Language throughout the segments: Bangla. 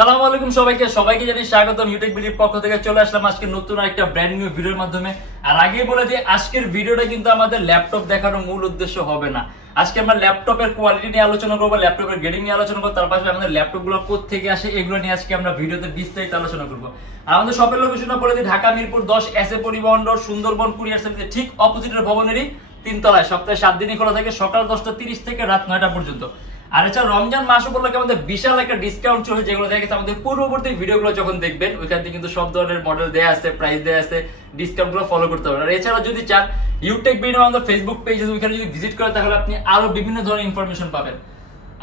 সালামু আলাইকুম সবাইকে জানাই স্বাগতম। ইউটেকবিডির পক্ষ থেকে চলে আসলাম আজকে নতুন একটা ব্র্যান্ড নিউ ভিডিওর মাধ্যমে। আর আগেই বলে দিই, আজকের ভিডিওটা কিন্তু আমাদের ল্যাপটপ দেখানোর মূল উদ্দেশ্য হবে না। আজকে আমরা ল্যাপটপের কোয়ালিটি নিয়ে আলোচনা করবো, ল্যাপটপের গ্রেডিং নিয়ে আলোচনা করবো, তার পাশে আমাদের ল্যাপটপগুলো কোথা থেকে আসে এগুলো নিয়ে আজকে আমরা ভিডিওতে বিস্তারিত আলোচনা করবো। আর আমাদের শপের লোকেশনটা বলে দিই, ঢাকা মিরপুর 10 এস এ পরিবহন রোড, সুন্দরবন কুরিয়ার সার্ভিসের ঠিক অপোজিটের ভবনেরই 3 তলায়। সপ্তাহে 7 দিনই খোলা থাকে, সকাল 10:30 থেকে রাত 9টা পর্যন্ত। আর এছাড়া রমজান মাস উপলক্ষে আমাদের বিশাল একটা ডিসকাউন্ট চলছে, যেগুলো দেখা গেছে আমাদের পূর্ববর্তী ভিডিওগুলো যখন দেখবেন ওইখান থেকে কিন্তু সব ধরনের মডেল দেওয়া আছে, প্রাইস দেওয়া আছে, ডিসকাউন্ট গুলো ফলো করতে পারবেন। আর এছাড়া যদি চান ইউটেকবিডি আমাদের ফেসবুক পেজ আছে, ওইখানে যদি ভিজিট করেন তাহলে আপনি আরো বিভিন্ন ধরনের ইনফরমেশন পাবেন।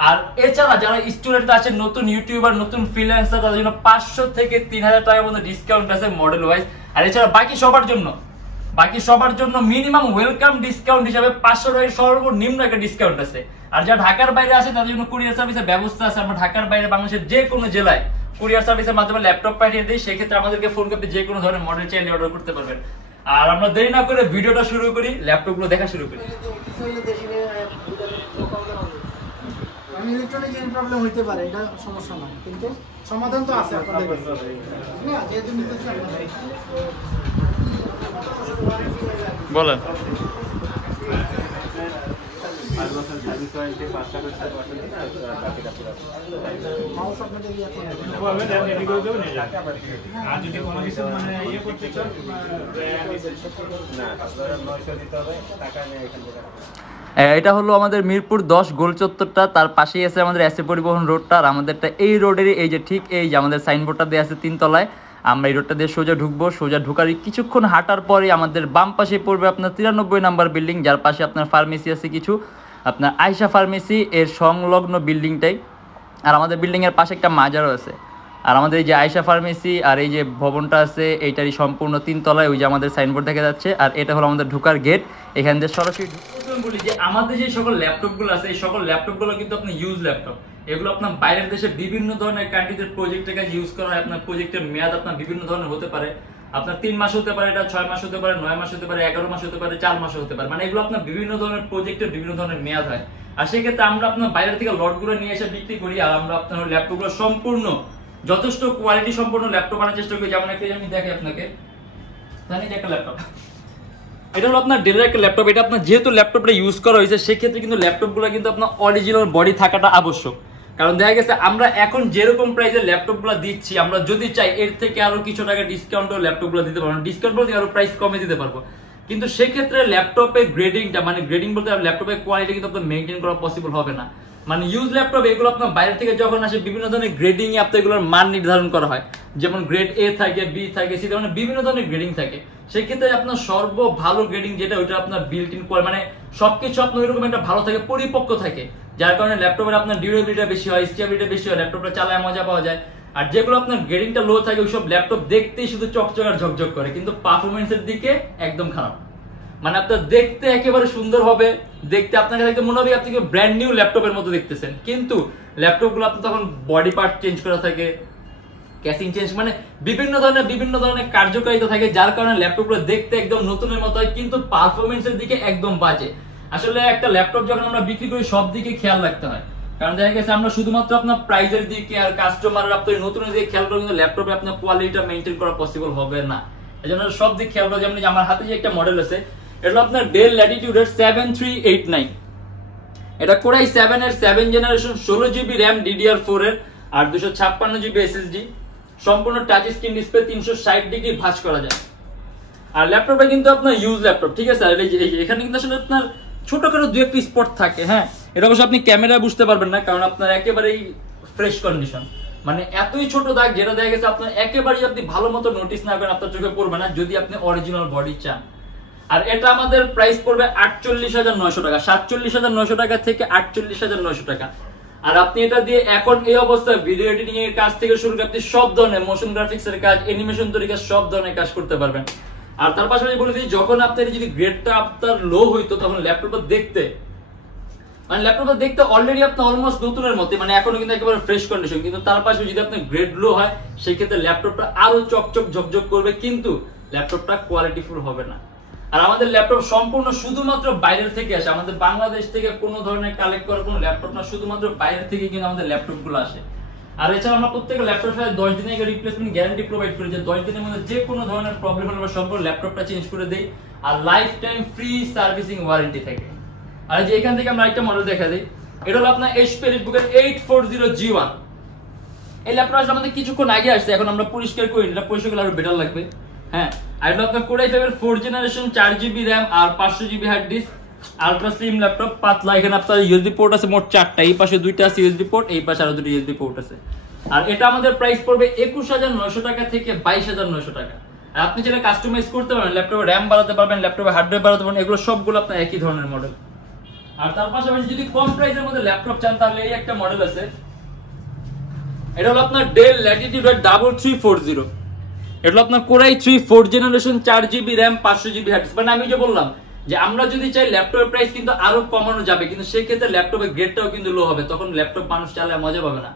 আর এছাড়া যারা স্টুডেন্ট আছে, নতুন ইউটিউবার, নতুন ফ্রিল্যান্সার, তাদের জন্য 500 থেকে 3000 টাকার মধ্যে ডিসকাউন্ট আছে মডেল ওয়াইজ। আর এছাড়া বাকি সবার জন্য মিনিমাম ওয়েলকাম ডিসকাউন্ট হিসাবে 500 টাকার সর্বনিম্ন একটা ডিসকাউন্ট আছে। আর যারা ঢাকার বাইরে আছে তাদের জন্য কুরিয়ার সার্ভিসের ব্যবস্থা আছে। আমরা ঢাকার বাইরে বাংলাদেশের যে কোনো জেলায় কুরিয়ার সার্ভিসের মাধ্যমে ল্যাপটপ পাঠিয়ে দিই, সেক্ষেত্রে আমাদেরকে ফোন করতে যে কোনো ধরনের মডেল চাইলে অর্ডার করতে পারবেন। আর আমরা দেরি না করে ভিডিওটা শুরু করি, ল্যাপটপগুলো দেখা শুরু করি। ইলেকট্রনিক প্রবলেম হইতে পারে, এটা সমস্যা না, কিন্তু সমাধান তো আছে আপনাদের কাছে না, যেহেতু নিতেছি আপনাদের বলেন। মাউস আপনাদের ইয়ে করে আর যদি কোনো কিছু মানে ইয়ে করতে চান না আপনারা 900 দিতে হবে, টাকা নেই এখান থেকে। এটা হলো আমাদের মিরপুর 10 গোল চত্বরটা, তার পাশেই আছে আমাদের এস এ পরিবহন রোডটা। আর আমাদেরটা এই রোডেরই এই যে ঠিক এই যে আমাদের সাইনবোর্ডটা দেওয়া আছে 3 তলায়। আমরা এই রোডটা দিয়ে সোজা ঢুকবো, সোজা ঢুকার কিছুক্ষণ হাঁটার পরে আমাদের বাম পাশে পড়বে আপনার 93 নাম্বার বিল্ডিং, যার পাশে আপনার ফার্মেসি আছে কিছু, আপনার আয়শা ফার্মেসি এর সংলগ্ন বিল্ডিংটাই। আর আমাদের বিল্ডিংয়ের পাশে একটা মাজারও আছে। আর আমাদের এই যে আয়শা ফার্মেসি আর এই যে ভবনটা আছে এইটারই সম্পূর্ণ 3 তলায়, ওই যে আমাদের সাইনবোর্ড দেখা যাচ্ছে। আর এটা হলো আমাদের ঢুকার গেট, এখান থেকে সরাসরি বলি যে আমাদের যে সকল ল্যাপটপগুলো আছে এই সকল ল্যাপটপগুলো কিন্তু আপনার ইউজ ল্যাপটপ। এগুলো আপনার বাইরের দেশে বিভিন্ন ধরনের কান্ট্রিতে প্রজেক্টের কাজে ইউজ করা হয়। আপনার প্রজেক্টের মেয়াদ আপনার বিভিন্ন ধরনের হতে পারে, আপনার 3 মাস হতে পারে, এটা 6 মাস হতে পারে, 9 মাস হতে পারে, 11 মাস হতে পারে, 4 মাস হতে পারে। মানে এগুলো আপনার বিভিন্ন ধরনের প্রজেক্টের বিভিন্ন ধরনের মেয়াদ হয়। আর সেক্ষেত্রে আমরা আপনার বাইরে থেকে লটগুলো নিয়ে এসে বিক্রি করি। আর আমরা আপনার ল্যাপটপগুলো সম্পূর্ণ যথেষ্ট কোয়ালিটি সম্পূর্ণ ল্যাপটপ আনার চেষ্টা করি। যেমন একটা আমি দেখাই আপনাকে, জানেন একটা ল্যাপটপ, এটা হলো আপনার ডেলের একটা ল্যাপটপ। এটা আপনার যেহেতু ল্যাপটপটা ইউজ করা হয়েছে, সেক্ষেত্রে কিন্তু ল্যাপটপগুলো কিন্তু আপনার অরিজিনাল বডি থাকাটা আবশ্যক। কারণ দেখা গেছে আমরা এখন যেরকম প্রাইসের ল্যাপটপগুলো দিচ্ছি, আমরা যদি চাই এর থেকে আরো কিছু টাকা ডিসকাউন্টও ল্যাপটপগুলো দিতে পারবো, ডিসকাউন্ট বলতে আরো প্রাইস কমে দিতে পারবো। কিন্তু সেক্ষেত্রে ল্যাপটপের গ্রেডিংটা মানে গ্রেডিং বলতে ল্যাপটপের কোয়ালিটি কিন্তু আপনার মেনটেন করা পসিবল হবে না। মানে ইউজ ল্যাপটপ এগুলো আপনার বাইরে থেকে যখন আসে বিভিন্ন ধরনের গ্রেডিং এ আপনার এগুলোর মান নির্ধারণ করা হয়, যেমন গ্রেড এ থাকে, বি থাকে, সি থাকে, বিভিন্ন ধরনের গ্রেডিং থাকে। সেক্ষেত্রে আপনার সর্ব ভালো গ্রেডিং যেটা ওইটা আপনার বিল্ট ইন মানে সবকিছু আপনার ওইরকম একটা ভালো থাকে, পরিপক্ক থাকে, যার কারণে ল্যাপটপের আপনার ডিউরেবিলিটি বেশি হয়, স্টেবিলিটি বেশি হয়, ল্যাপটপটা চালায় মজা পাওয়া যায়। আর যেগুলো আপনার গ্রেডিংটা লো থাকে ওইসব ল্যাপটপ দেখতেই শুধু চকচক আর ঝকঝক করে, কিন্তু পারফরমেন্সের দিকে একদম খারাপ। মানে আপনার দেখতে একেবারে সুন্দর হবে, দেখতে আপনার কাছে মনে হবে আপনি ব্র্যান্ড নিউ ল্যাপটপের মতো দেখতেছেন, কিন্তু ল্যাপটপগুলো আপনার তখন বডি পার্ট চেঞ্জ করা থাকে, ক্যাসিং চেঞ্জ, মানে বিভিন্ন ধরনের কার্যকারিতা থাকে, যার কারণে ল্যাপটপগুলো দেখতে একদম নতুনের মতো হয়, কিন্তু পারফরমেন্সের দিকে একদম বাজে। আসলে একটা ল্যাপটপ যখন আমরা বিক্রি করি সব দিকে খেয়াল রাখতে হয়। কারণ দেখা গেছে আমরা শুধুমাত্র আপনার প্রাইসের দিকে আর কাস্টমারের আপনার নতুনের দিকে খেয়াল করে কিন্তু ল্যাপটপে আপনার কোয়ালিটিটা মেনটেন করা পসিবল হবে না। এই জন্য সব দিক খেয়াল করা। যেমন আমার হাতে যে একটা মডেল আছে, এটা আপনার ডেল ল্যাটিটিউডের 7389, এটা কোরাই 7 এর 7 জেনারেশন, 16 জিবি র্যাম DDR4 এর, আর 256 জিবি SSD, সম্পূর্ণ টাচ স্ক্রিন ডিসপ্লে, 360 ডিগ্রি ভাঁজ করা যায়। আর ল্যাপটপটা কিন্তু আপনার ইউজ ল্যাপটপ, ঠিক আছে। আর এখানে কিন্তু আসলে আপনার ছোটখাটো 2-1 স্পট থাকে, হ্যাঁ, এটা অবশ্য আপনি ক্যামেরায় বুঝতে পারবেন না, কারণ আপনার একেবারেই ফ্রেশ কন্ডিশন। মানে এতই ছোট দাগ যেটা দেখা গেছে আপনার একেবারেই আপনি ভালো মতো নোটিস না করেন, আপনার চোখে পড়বে না যদি আপনি অরিজিনাল বডি চান। আর এটা আমাদের প্রাইস পড়বে 48,900 টাকা, 47,900 টাকা থেকে 48,900 টাকা। আর আপনি এটা দিয়ে এখন এই অবস্থায় ভিডিও এডিটিং এর কাজ থেকে শুরু করে আপনি সব ধরনের মোশন গ্রাফিক্স এর কাজ, অ্যানিমেশন তৈরি কাজ, সব ধরনের কাজ করতে পারবেন। আর তার পাশাপাশি বলে দিই, যখন আপনার যদি গ্রেডটা আপনার লো হইতো তখন ল্যাপটপটা দেখতে অলরেডি আপনার অলমোস্ট নতুনের মতো, মানে এখনো কিন্তু একেবারে ফ্রেশ কন্ডিশন, কিন্তু তার পাশে যদি আপনার গ্রেড লো হয় সেক্ষেত্রে ল্যাপটপটা আরো চকচক ঝকঝক করবে, কিন্তু ল্যাপটপটা কোয়ালিটিফুল হবে না। আর আমাদের ল্যাপটপ সম্পূর্ণ শুধুমাত্র বাইরের থেকে আসে, আমাদের বাংলাদেশ থেকে কোনো ধরনের কালেক্ট করার কোনো ল্যাপটপ না, শুধুমাত্র বাইরের থেকে কিন্তু আমাদের ল্যাপটপ গুলো আসে। আর এছাড়া আমরা প্রত্যেকটা ল্যাপটপের সাথে 10 দিনের রিপ্লেসমেন্ট গ্যারান্টি প্রোভাইড করি, যে 10 দিনের মধ্যে যে কোনো ধরনের প্রবলেম হলে আমরা সম্পূর্ণ ল্যাপটপটা চেঞ্জ করে দেই, আর life time free servicing warranty থাকে। আর যে এখান থেকে আমরা একটা মডেল দেখা দিই, এটা হলো আপনার HP EliteBook 840G1। এই ল্যাপটপটা আমাদের কিছুক্ষণ আগে আসছে, এখন আমরা পরিষ্কার করি, এটা পরিষ্কার করলে আরো বেটার লাগবে। হ্যাঁ, আর এটা আপনার Core i5 এর 4th জেনারেশন 4GB RAM আর 500GB hard disk, ultra slim laptop, পাতলা। এখানে আপনার ইউএসবি পোর্ট আছে মোট 4টা, এই পাশে 2টা আছে ইউএসবি পোর্ট, এই পাশে আরো 2টা ইউএসবি পোর্ট আছে। আর এটা আমাদের প্রাইস পড়বে 21900 টাকা থেকে 22900 টাকা। আর আপনি যেটা কাস্টমাইজ করতে পারেন, ল্যাপটপে RAM বাড়াতে পারবেন, ল্যাপটপে হার্ডওয়্যার বাড়াতে পারবেন, এগুলো সবগুলো আপনার একই ধরনের মডেল। আর তার পাশাপাশি যদি কম প্রাইসের মধ্যে ল্যাপটপ চান, তাহলে এই একটা মডেল আছে, এটা হলো আপনার Dell Latitude 3340। এটা হলো আপনার Core i3 4th generation 4GB RAM 500GB hard disk. মানে আমি যে বললাম যে আমরা যদি চাই ল্যাপটপের প্রাইস কিন্তু আরো কমানো যাবে, কিন্তু সেক্ষেত্রে ল্যাপটপের গ্রেডটাও কিন্তু লো হবে, তখন ল্যাপটপ মানুষ চালায় মজা পাবে না।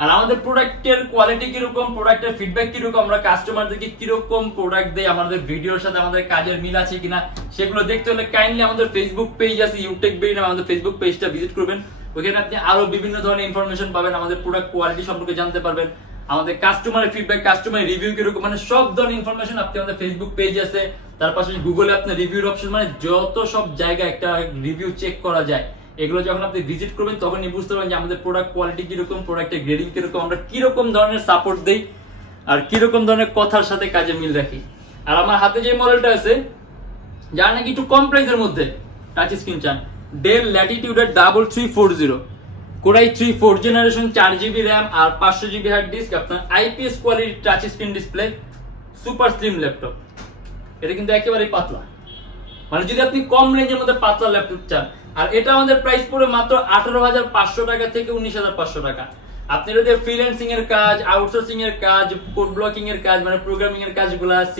আর আমাদের প্রোডাক্টের কোয়ালিটি কিরকম, প্রোডাক্টের ফিডব্যাক কিরকম, আমরা কাস্টমারদেরকে কিরকম প্রোডাক্ট দেই, আমাদের ভিডিওর সাথে আমাদের কাজের মিল আছে কিনা, সেগুলো দেখতে হলে কাইন্ডলি আমাদের ফেসবুক পেজ আছে Youtechbd নামে, আমাদের ফেসবুক পেজটা ভিজিট করবেন। ওখানে আপনি আরো বিভিন্ন ধরনের ইনফরমেশন পাবেন, আমাদের প্রোডাক্ট কোয়ালিটি সম্পর্কে জানতে পারবেন, আমাদের কাস্টমারের ফিডব্যাক, কাস্টমার রিভিউ কিরকম, মানে সব ধরনের ইনফরমেশন আপনি আমাদের ফেসবুক পেজ আছে, তার পাশাপাশি গুগলে আপনার রিভিউর অপশন, মানে যত সব জায়গায় একটা রিভিউ চেক করা যায়, এগুলো যখন আপনি ভিজিট করবেন তখনই বুঝতে পারবেন যে আমাদের প্রোডাক্ট কোয়ালিটি কিরকম, প্রোডাক্টের গ্রেডিং কিরকম, আমরা কিরকম ধরনের সাপোর্ট দেই, আর কিরকম ধরনের কথার সাথে কাজে মিল রাখি। আর আমার হাতে যে মডেলটা আছে, যার নাকি একটু কম প্রাইসের মধ্যে টাচ স্ক্রিন চান, Dell Latitude 3340, Core i3 4th generation 4GB RAM আর 500GB হার্ড ডিস্ক, আপনার IPS quality touch screen display, super slim laptop. এটা কিন্তু একেবারেই পাতলা, মানে যদি আপনি কম রেঞ্জের মধ্যে পাতলা ল্যাপটপ চান। আর এটা আমাদের প্রাইস পড়ে মাত্র 18500 টাকা থেকে 19500 টাকা। আপনি যদি ফ্রিল্যান্সিং এর কাজ, আউটসোর্সিং এর কাজ, কোড ব্লকিং এর কাজ, মানে প্রোগ্রামিং এর কাজগুলো, C++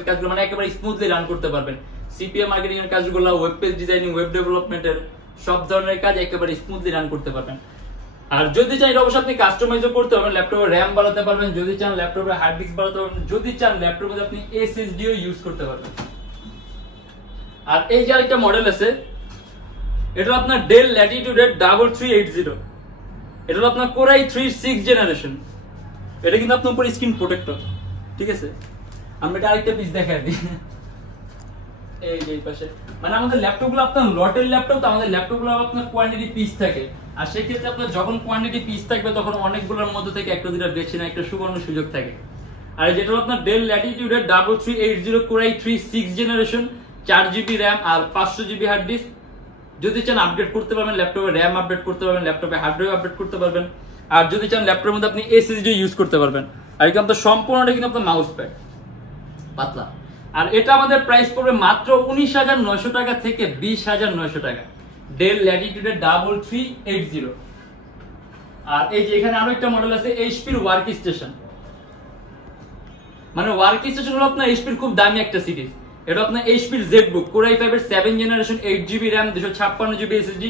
এর কাজগুলো মানে একেবারে স্মুথলি রান করতে পারবেন। সিপিএ মার্কেটিং এর কাজগুলো, ওয়েব পেজ ডিজাইনিং, ওয়েব ডেভেলপমেন্টের সব ধরনের কাজ একেবারে স্মুথলি রান করতে পারবেন। আর যদি চান এটা অবশ্যই আপনি কাস্টমাইজও করতে পারবেন, ল্যাপটপে RAM বাড়াতে পারবেন, যদি চান ল্যাপটপে হার্ড ডিস্ক বাড়াতে পারবেন, যদি চান ল্যাপটপে আপনি SSDও ইউজ করতে পারবেন। আর এই যে আরেকটা মডেল আছে, এটা আপনার Dell Latitude 3380। এটা হলো আপনার Core i3 6th জেনারেশন। এটা কিন্তু আপনার উপরে স্ক্রিন প্রোটেক্টর, ঠিক আছে। আমরা এটা আরেকটা পিস দেখাই দিই, এই যে পাশে, মানে আমাদের ল্যাপটপগুলো আপনার লটের ল্যাপটপ, তো আমাদের ল্যাপটপগুলো আপনার কোয়ান্টিটি পিস থাকে। আর সেই ক্ষেত্রে আপনার যখন কোয়ান্টিটি পিস থাকবে তখন অনেকগুলোর মধ্যে থেকে একটা দুটো বেছে নেওয়ার একটা সুবর্ণ সুযোগ থাকে। আর যেটা হলো আপনার Dell Latitude 3380 Core i3 6th generation 4GB RAM আর 500GB হার্ড ডিস্ক। যদি চান আপডেট করতে পারবেন, ল্যাপটপে RAM আপডেট করতে পারবেন, ল্যাপটপে হার্ডওয়্যার আপডেট করতে পারবেন। আর যদি চান ল্যাপটপের মধ্যে আপনি SSD ইউজ করতে পারবেন। আর এটা আপনার সম্পূর্ণটা কিন্তু আপনার মাউস প্যাড পাতলা। আর এটা আমাদের প্রাইস পড়বে মাত্র 19900 টাকা থেকে 20900 টাকা, Dell Latitude 3380। আর এই যে এখানে আরো একটা মডেল আছে HP এর ওয়ার্ক স্টেশন। মানে ওয়ার্ক স্টেশন হলো আপনার HP এর খুব দামি একটা সিরিজ। এটা আপনার HP এর ZBook Core i5 এর 7th generation 8GB RAM 256GB SSD।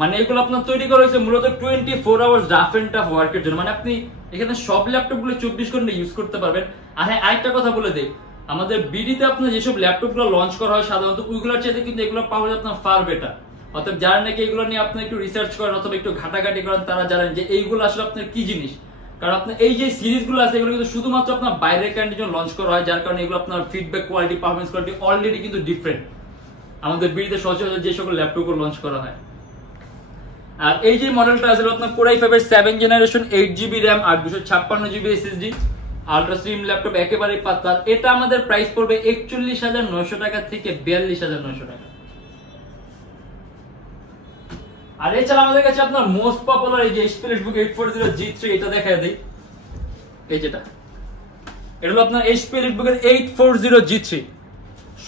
মানে এগুলো আপনার তৈরি করা হয়েছে মূলত 24 আওয়ার্স রাফ এন্ড টাফ ওয়ার্কের জন্য। মানে আপনি এখানে সব ল্যাপটপগুলো 24 ঘন্টা ইউজ করতে পারবেন। আর হ্যাঁ, আরেকটা কথা বলে দেই, আমাদের বিডিতে আপনার যেসব ল্যাপটপগুলো লঞ্চ করা হয় সাধারণত ওইগুলোর চাইতে কিন্তু এগুলো পাওয়া যায় আপনার ফার বেটার। অর্থাৎ যারা নাকি এগুলো নিয়ে আপনি একটু রিসার্চ করেন অথবা একটু ঘাটাঘাটি করেন, তারা জানেন যে এইগুলো আসলে আপনার কি জিনিস। কারণ আপনার এই যে সিরিজগুলো আছে এগুলো কিন্তু শুধুমাত্র আপনার বাইরের কান্ট্রির জন্য লঞ্চ করা হয়, যার কারণে এগুলো আপনার feedback quality, performance quality already কিন্তু ডিফারেন্ট আমাদের বিডিতে সচরাচর যে সকল ল্যাপটপগুলো লঞ্চ করা হয়। আর এই যে মডেলটা আছে আপনার Core i5 এর 7th জেনারেশন 8GB RAM আর 256GB SSD, ultra slim laptop, একেবারে পাতলা। এটা আমাদের প্রাইস পড়বে 41900 টাকা থেকে 42900 টাকা। আর এছাড়া আমাদের কাছে আপনার মোস্ট পপুলার এই যে HP EliteBook 840G3, এটা দেখায় দেই। এই যেটা, এটা হলো আপনার HP EliteBook 840G3,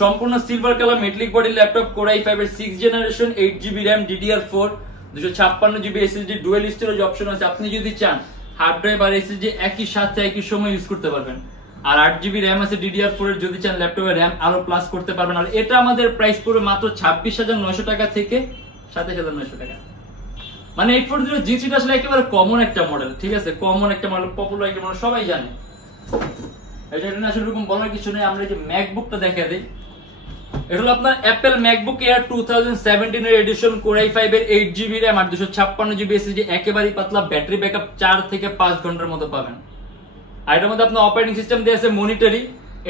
সম্পূর্ণ silver colour metallic body laptop, Core i5 এর 6th generation 8GB RAM DDR4 256GB SSD, dual storage option আছে। আপনি যদি চান হার্ড ড্রাইভ আর SSD একই সাথে একই সময় ইউজ করতে পারবেন। আর 8GB RAM আছে DDR4 এর, যদি চান ল্যাপটপে RAM আরো প্লাস করতে পারবেন। আর এটা আমাদের প্রাইস পড়বে মাত্র 26900 টাকা থেকে 27900 টাকা। মানে 840G3 আসলে একেবারে কমন একটা মডেল, ঠিক আছে, কমন একটা মডেল, পপুলার একটা মডেল, সবাই জানে। এটা আসলে এরকম বলার কিছু নেই। আমরা এই যে ম্যাকবুকটা দেখা দেই, এটা হলো আপনার অ্যাপেল ম্যাকবুক এয়ার 2017 এর এডিশন Core i5 এর 8GB RAM আর 256GB SSD, একেবারেই পাতলা, ব্যাটারি ব্যাকআপ 4 থেকে 5 ঘন্টার মতো পাবেন। আর এটার মধ্যে আপনার অপারেটিং সিস্টেম দিয়ে আছে মনিটরি,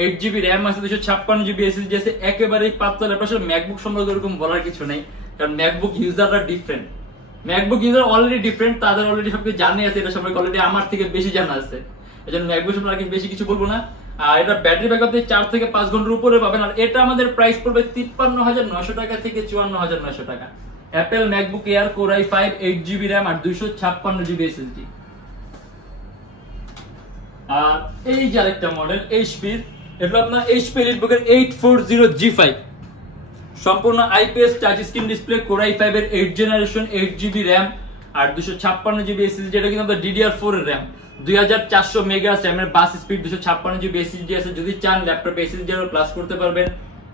8GB RAM আছে, 256GB SSD আছে, একেবারেই পাতলা ল্যাপটপ। আসলে ম্যাকবুক সম্পর্কে এরকম বলার কিছু নেই, কারণ ম্যাকবুক ইউজাররা different, MacBook user already different, তাদের অলরেডি সবকিছু জানে আছে, এটা সম্পর্কে অলরেডি আমার থেকে বেশি জানা আছে, এজন্য ম্যাকবুক সম্পর্কে বেশি কিছু বলবো না। আর এটা ব্যাটারি ব্যাকআপ দিয়ে 4 থেকে 5 ঘন্টার উপরে পাবেন। আর এটা আমাদের প্রাইস পড়বে 53,900 টাকা থেকে 54,900 টাকা। Apple MacBook air Core i5 8GB RAM আর 256GB SSD। আর এই যে আরেকটা মডেল HP এর, এটা আপনার HP EliteBook এর 840G5, সম্পূর্ণ IPS touch screen display, Core i5 এর 8 জেনারেশন, 8GB RAM আর 256GB SSD। যেটা কিন্তু আপনার DDR4 এর RAM, 2400 মেগাহার্জ RAM এর বাস স্পিড, 256GB SSD আছে। যদি চান ল্যাপটপ SSD আরো প্লাস করতে পারবেন,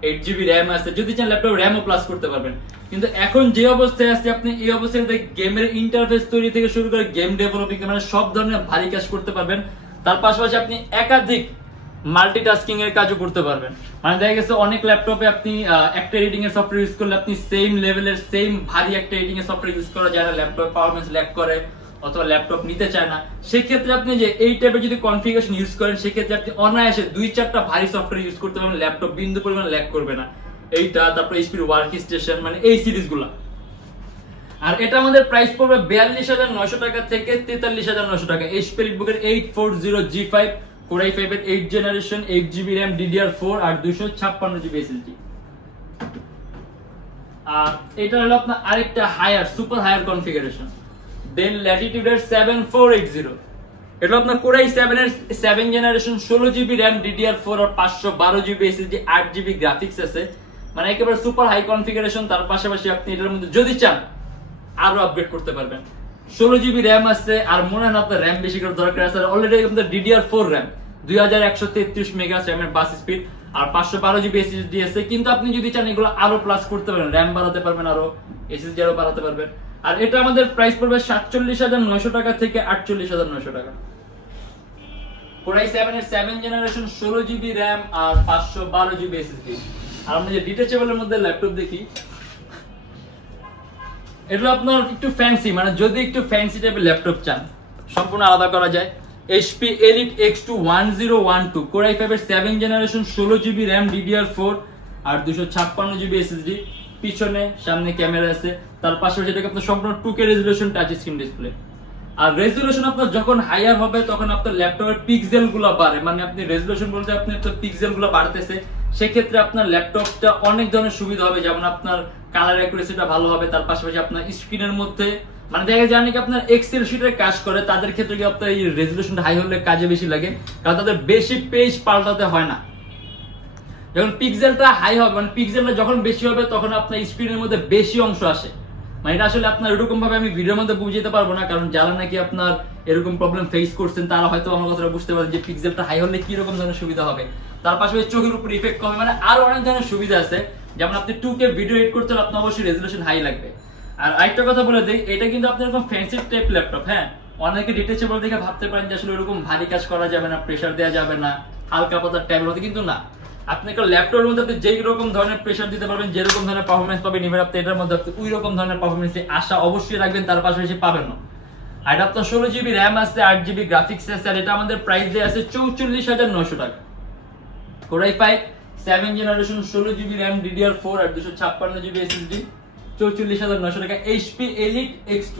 8GB RAM আছে, যদি চান ল্যাপটপ RAM ও প্লাস করতে পারবেন। কিন্তু এখন যে অবস্থায় আছে, আপনি এই অবস্থায় গেমের ইন্টারফেস তৈরি থেকে শুরু করে গেম ডেভেলপিং, মানে সব ধরনের ভারী কাজ করতে পারবেন। তার পাশাপাশি আপনি একাধিক মাল্টিটাস্কিং এর কাজও করতে পারবেন। মানে দেখা গেছে অনেক ল্যাপটপে আপনি একটা এডিটিং এর সফটওয়্যার ইউজ করলে আপনি সেম লেভেলের সেম ভারী একটা এডিটিং এর সফটওয়্যার ইউজ করা যায় না, ল্যাপটপ পারফরম্যান্স ল্যাগ করে অথবা ল্যাপটপ নিতে চায় না। সেক্ষেত্রে আপনি যে এই টাইপের যদি কনফিগারেশন ইউজ করেন, সেক্ষেত্রে আপনি অনায়াসে 2-4টা ভারী সফটওয়্যার ইউজ করতে পারবেন, ল্যাপটপ বিন্দু পরিমাণ ল্যাগ করবে না। এইটা, তারপর HP ওয়ার্ক স্টেশন, মানে এই সিরিজগুলো। আর এটা আমাদের প্রাইস পড়বে 42,900 টাকা থেকে 43,900 টাকা। HP EliteBook এর 840G5 Core i5 এর 8 জেনারেশন, 8GB RAM, DDR4 আর 256GB SSD। আর এটা হলো আপনার আরেকটা higher, super higher configuration, Dell Latitude এর 7480। এটা আপনার Core i7 এর 7 জেনারেশন, 16GB RAM, DDR4 আর 512GB SSD, 8GB গ্রাফিক্স আছে, মানে একেবারে সুপার হাই কনফিগারেশন। তার পাশাপাশি আপনি এটার মধ্যে যদি চান আরো আপগ্রেড করতে পারবেন। 16GB RAM আছে, আর মনে হয় না আপনার RAM বেশি করে দরকার আছে। অলরেডি আপনাদের DDR4 RAM, 2133 মেগাহার্জ RAM এর বাস স্পিড আর 512GB SSD আছে। কিন্তু আপনি যদি চান এগুলো আরো প্লাস করতে পারবেন, RAM বাড়াতে পারবেন, আরো SSD আরো বাড়াতে পারবেন। আর এটা আমাদের প্রাইস পড়বে 47,900 টাকা থেকে 48,900 টাকা। Core i7 এর 7 জেনারেশন, 16GB RAM আর 512GB SSD। আর আমরা যে ডিটেচেবলের মধ্যে ল্যাপটপ দেখি, এটা আপনার একটু ফ্যান্সি, মানে যদি একটু ফ্যান্সি টাইপের ল্যাপটপ চান, সম্পূর্ণ আলাদা করা যায়। HP Elite X2 1012 Core i5 এর 7 জেনারেশন, 16GB RAM, DDR4 আর 256GB SSD। পিছনে সামনে ক্যামেরা আছে, তার পাশাপাশি এটাকে আপনার সম্পূর্ণ 2K resolution touch screen display. আর রেজোলিউশন আপনার যখন হায়ার হবে তখন আপনার ল্যাপটপের পিক্সেল গুলো বাড়ে, মানে আপনি রেজোলিউশন বলতে আপনি পিক্সেল গুলো বাড়তেছে, সেক্ষেত্রে আপনার ল্যাপটপটা অনেক ধরনের সুবিধা হবে, যেমন আপনার কালার অ্যাকুরেসিটা ভালো হবে। তার পাশাপাশি আপনার স্ক্রিনের মধ্যে, মানে দেখা যায় কি আপনার এক্সেল শিটের কাজ করে, তাদের ক্ষেত্রে কি আপনার এই রেজোলিউশনটা হাই হলে কাজে বেশি লাগে, কারণ তাদের বেশি পেজ পাল্টাতে হয় না। যখন পিক্সেলটা হাই হবে, মানে পিক্সেলটা যখন বেশি হবে, তখন আপনার স্ক্রিনের মধ্যে বেশি অংশ আসে। মানে এটা আসলে আপনার এরকম ভাবে আমি ভিডিওর মধ্যে বুঝাতে পারবো না, কারণ যারা নাকি আপনার এরকম প্রবলেম ফেস করছেন তারা হয়তো আমার কথাটা বুঝতে পারেন যে পিক্সেলটা হাই হলে কি রকম ধরনের সুবিধা হবে। তার পাশাপাশি চোখের উপর ইফেক্ট কমে, মানে আরো অনেক ধরনের সুবিধা আছে। যেমন আপনি 2K ভিডিও এডিট করতে হলে আপনার অবশ্যই রেজোলিউশন হাই লাগবে। আর আরেকটা কথা বলে দেই, এটা কিন্তু আপনার এরকম ফ্যান্সি টাইপ ল্যাপটপ। হ্যাঁ, অনেকে ডিটেচেবল দেখে ভাবতে পারেন যে আসলে এরকম ভারী কাজ করা যাবে না, প্রেসার দেওয়া যাবে না, হালকা পাতলা ট্যাবের মধ্যে, কিন্তু না। আপনি একটা ল্যাপটপের মধ্যে আপনি যেই রকম ধরনের প্রেসার দিতে পারবেন, যেরকম ধরনের পারফরমেন্স পাবেন, ইভেন আপনি এটার মধ্যে আপনি ওই রকম ধরনের পারফরমেন্স আশা অবশ্যই রাখবেন, তার পাশাপাশি পাবেন না। আর এটা আপনার 16GB RAM আছে, 8GB গ্রাফিক্স আছে, আর এটা আমাদের প্রাইস দিয়ে আছে 44,900 টাকা। Core i5 7 generation, 16GB RAM, DDR4 আর 256GB SSD, 44,900 টাকা। HP Elite X2।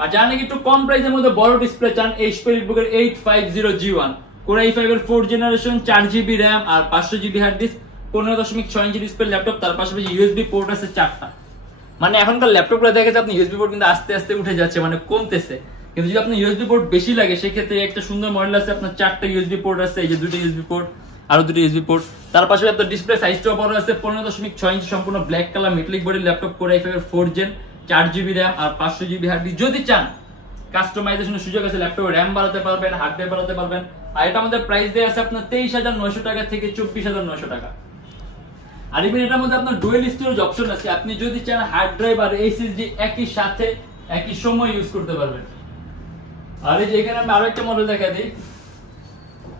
আর যারা নাকি একটু কম প্রাইসের মধ্যে বড় ডিসপ্লে চান, HP EliteBook এর 850G1 Core i5 এর 4 জেনারেশন, 4GB RAM আর 500GB hard disk, 15.6 inch display laptop. তার পাশাপাশি USB পোর্ট আছে 4টা। মানে এখনকার ল্যাপটপগুলো দেখা যাচ্ছে আপনি USB পোর্ট কিন্তু আস্তে আস্তে উঠে যাচ্ছে, মানে কমতেছে। কিন্তু যদি আপনি USB পোর্ট বেশি লাগে, সেক্ষেত্রে একটা সুন্দর মডেল আছে, আপনার 4টা USB পোর্ট আছে, এই যে 2টা USB পোর্ট, আরো 2টা USB পোর্ট। তার পাশাপাশি আপনার ডিসপ্লে সাইজটাও বড় আছে, 15.6 ইঞ্চি সম্পূর্ণ black colour metallic body laptop, Core i5 এর 4 জেন, 4GB RAM আর 500GB হার্ড ডিস্ক। যদি চান কাস্টমাইজেশনের সুযোগ আছে, ল্যাপটপে RAM বাড়াতে পারবেন, হার্ড ড্রাইভ বাড়াতে পারবেন। আর এটা আমাদের প্রাইস দেয়া আছে আপনার 23,900 টাকা থেকে 24,900 টাকা। আর ইভেন এটার মধ্যে আপনার ডুয়াল স্টোরেজ অপশন আছে, আপনি যদি চান হার্ড ড্রাইভ আর SSD একই সাথে একই সময় ইউজ করতে পারবেন। আর এই যে এখানে আমি আরো একটা মডেল দেখাই দিই,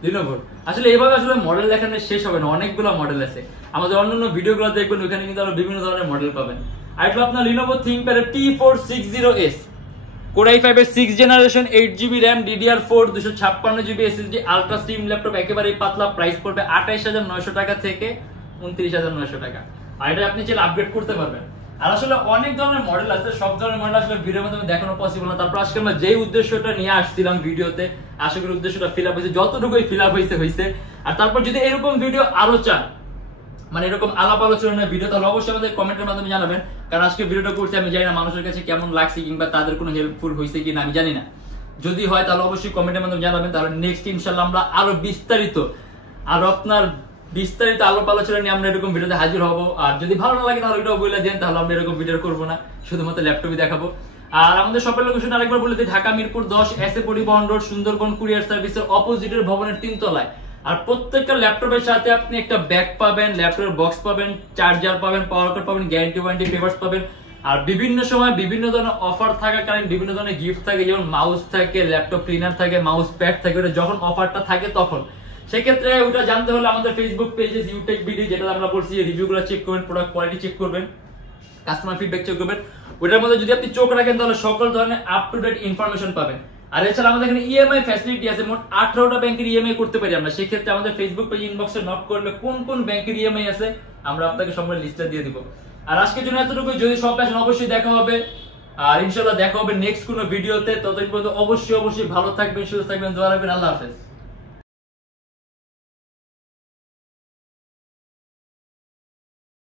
লিনোভোর। আসলে এইভাবে আসলে মডেল দেখানো শেষ হবে না, অনেকগুলো মডেল আছে। আমাদের অন্যান্য ভিডিওগুলো দেখবেন, ওখানে কিন্তু আরো বিভিন্ন ধরনের মডেল পাবেন। আর এটা আপনার Lenovo ThinkPad T460S Core i5 এর 6th generation, 8GB RAM, DDR4, 256GB SSD, ultra slim laptop, একেবারে পাতলা। প্রাইস পড়বে 28900 টাকা থেকে 29900 টাকা। আর এটা আপনি চাইলে আপগ্রেড করতে পারবেন। আর আসলে অনেক ধরনের মডেল আছে, সব ধরনের মডেল আসলে ভিডিওর মাধ্যমে দেখানো পসিবল না। তারপর আজকে আমরা যেই উদ্দেশ্যটা নিয়ে আসছিলাম ভিডিওতে, আশা করি উদ্দেশ্যটা ফিল আপ হয়েছে, যতটুকুই ফিল আপ হয়েছে। আর তারপর যদি এরকম ভিডিও আরো চান, মানে এরকম আলাপ আলোচনার ভিডিও, তাহলে অবশ্যই আমাদের কমেন্টের মাধ্যমে জানাবেন। কারণ আজকে ভিডিওটা করছি, আমি জানি না মানুষের কাছে কেমন লাগছে কিংবা তাদের কোনো হেল্পফুল হয়েছে কিনা আমি জানি না। যদি হয় তাহলে অবশ্যই কমেন্টের মাধ্যমে জানাবেন। তাহলে নেক্সট ইনশাআল্লাহ আমরা আরো বিস্তারিত আলাপ আলোচনা নিয়ে আমরা এরকম ভিডিওতে হাজির হব। আর যদি ভালো না লাগে তাহলে ওইটাও বলে দেন, তাহলে আমরা এরকম ভিডিও করবো না, শুধুমাত্র ল্যাপটপই দেখাবো। আর আমাদের শপের লোকেশন আরেকবার বলে দিই, ঢাকা মিরপুর 10 এসএ পরিবহন রোড, সুন্দরবন কুরিয়ার সার্ভিসের অপোজিটের ভবনের 3 তলায়। আর প্রত্যেকটা ল্যাপটপের সাথে আপনি একটা ব্যাগ পাবেন, ল্যাপটপের বক্স পাবেন, চার্জার পাবেন, পাওয়ার কার্ড পাবেন, গ্যারান্টি ওয়ারেন্টি পেপারস পাবেন। আর বিভিন্ন সময় বিভিন্ন ধরনের অফার থাকাকালীন বিভিন্ন ধরনের গিফট থাকে, যেমন মাউস থাকে, ল্যাপটপ ক্লিনার থাকে, মাউস প্যাড থাকে। ওটা যখন অফারটা থাকে তখন, সেক্ষেত্রে ওটা জানতে হলে আমাদের ফেসবুক পেজে Youtechbd, যেটা আমরা বলছি রিভিউগুলো চেক করবেন, প্রোডাক্ট কোয়ালিটি চেক করবেন, কাস্টমার ফিডব্যাক চেক করবেন। ওটার মধ্যে যদি আপনি চোখ রাখেন তাহলে সকল ধরনের আপ টু ডেট ইনফরমেশন পাবেন। আর এছাড়া আমাদের এখানে ইএমআই ফ্যাসিলিটি আছে, মোট 18টা ব্যাংকের ইএমআই করতে পারি আমরা। সেক্ষেত্রে আমাদের ফেসবুক পেজ ইনবক্সে নক করলে কোন কোন ব্যাংকের ইএমআই আছে আমরা আপনাকে সম্পূর্ণ লিস্টটা দিয়ে দিব। আর আজকের জন্য এতটুকু। যদি সব আসেন অবশ্যই দেখা হবে, আর ইনশাআল্লাহ দেখা হবে নেক্সট কোনো ভিডিওতে। ততদিন পর্যন্ত অবশ্যই ভালো থাকবেন, সুস্থ থাকবেন, দোয়া রাখবেন। আল্লাহ হাফেজ।